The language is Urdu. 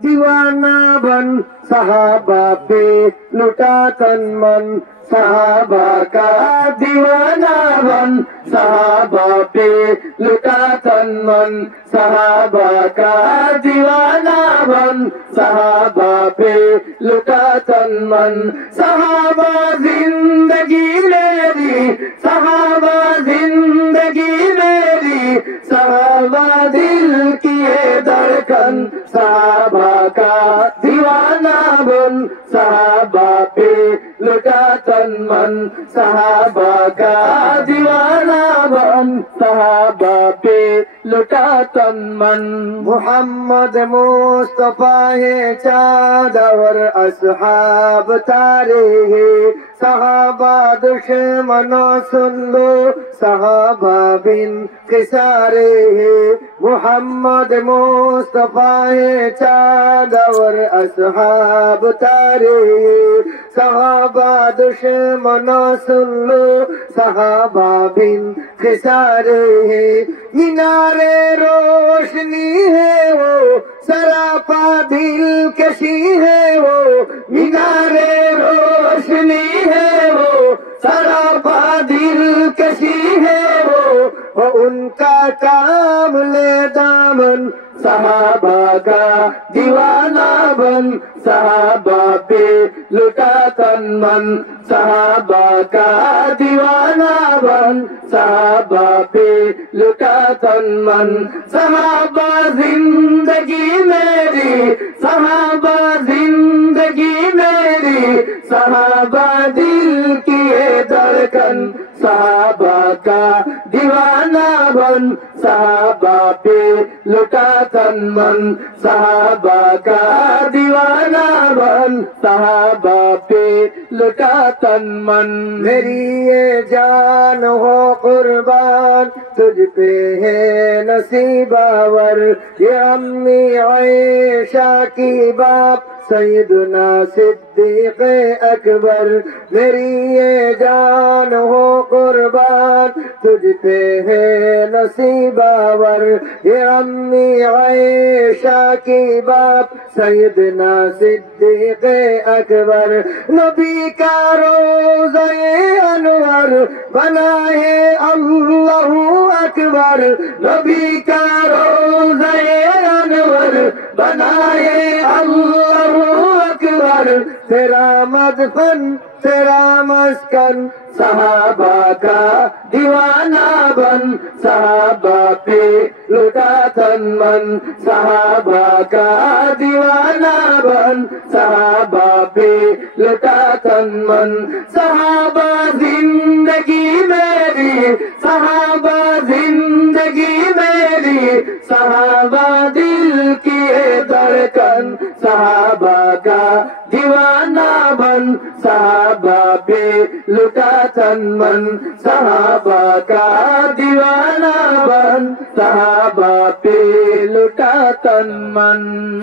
دیوانہ بن صحابہ پہ لٹا تن من صحابہ کا دیوانہ بن صحابہ پہ لٹا تن من صحابہ کا دیوانہ بن صحابہ پہ لٹا تن من صحابہ زندگی میری صحابہ زندگی میری صحابہ دل کی دھڑکن صحابہ کا دیوانہ بن صحابہ پہ لٹا تن من صحابہ کا دیوانہ بن صحابہ پہ لٹا تن من محمد مصطفیٰ ہے چاند اور اصحاب تارے ہیں صحابہ دشمنوں سن لو صحابہ بن خسارے ہیں محمد مصطفیٰ ہے چاند اور اصحاب تارے ہیں صحابہ دشمنوں سن لو صحابہ بن خسارے ہیں مینارے روشنی ہے وہ سراپا دل کشی ہے وہ مینارے روشنی ہے وہ سراپا دل کشی ہے وہ ان کا کام لے دامن صحابہ کا دیوانہ بن صحابہ پہ لٹا تن من صحابہ کا دیوانہ بن صحابہ پہ لٹا تن من صحابہ زندگی میری صحابہ زندگی میری صحابہ دل کی دھڑکن صحابہ کا دیوانہ بن صحابہ پہ لٹا تن من صحابہ کا دیوانہ بن صحابہ پہ لٹا تن من میری یہ جان ہو قربان تجھ پہ ہے نصیب آور یہ امی عائشہ کی باپ سیدنا صدیق اکبر میری یہ جان ہو قربان تجھ پہ ہے نصیب آور یہ امی عائشہ کی باپ سیدنا صدیق اکبر نبی کا روضہ انور بنائے اللہ اکبر نبی کا روضہ انور بنائے اللہ اکبر تیرا مدفن تیرا مسکن صحابہ کا دیوانہ بن صحابہ پہ لٹا تن من صحابہ کا دیوانہ بن صحابہ پہ لٹا تن من صحابہ زندگی میری صحابہ زندگی میری صحابہ دل کی دھڑکن صحابہ کا دیوانہ بن صحابہ پہ لٹا تن من صحابہ کا دیوانہ بن صحابہ پہ لٹا تن من